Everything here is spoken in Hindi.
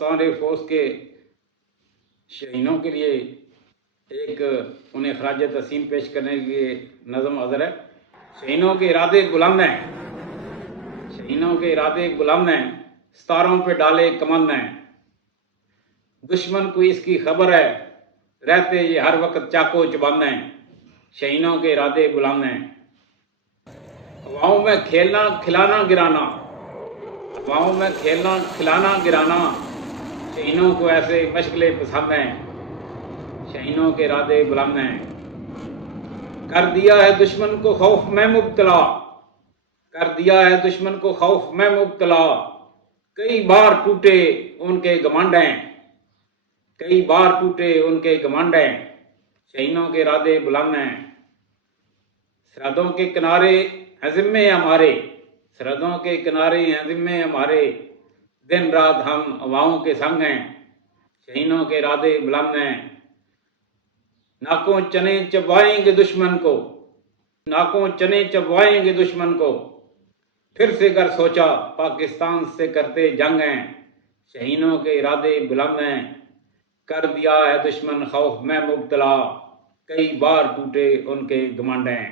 पाकिस्तान फोर्स के शहीदों के लिए एक उन्हें खराज तस्लीम पेश करने के लिए नज़म हज़र है। शहीदों के इरादे बुलंद हैं, शहीदों के इरादे बुलंद हैं, सितारों पे डाले कमंद हैं। दुश्मन को इसकी खबर है, रहते ये हर वक्त चाको चबंद हैं। शहीदों के इरादे बुलंद हैं। हवाओं में खेलना खिलाना गिराना, हवाओं में खेलना खिलाना गिराना, शहीदों को ऐसे मशगलें पसंद हैं। शहीदों के इरादे बुलंद हैं। कर दिया है दुश्मन को खौफ में मुब्तला, कर दिया है दुश्मन को खौफ में मुब्तला। कई बार टूटे उनके घमंड हैं, कई बार टूटे उनके घमंड हैं। शहीदों के इरादे बुलंद हैं। सरहदों के किनारे हैं ज़िम्मे हमारे, सरहदों के किनारे हैं ज़िम्मे हमारे। दिन रात हम हवाओं के संग हैं। शहीदों के इरादे बुलंद हैं। नाकों चने चबवाएंगे दुश्मन को, नाकों चने चबवाएंगे दुश्मन को। फिर से कर सोचा पाकिस्तान से करते जंग हैं। शहीदों के इरादे बुलंद हैं। कर दिया है दुश्मन खौफ में मुब्तला, कई बार टूटे उनके घमंड हैं।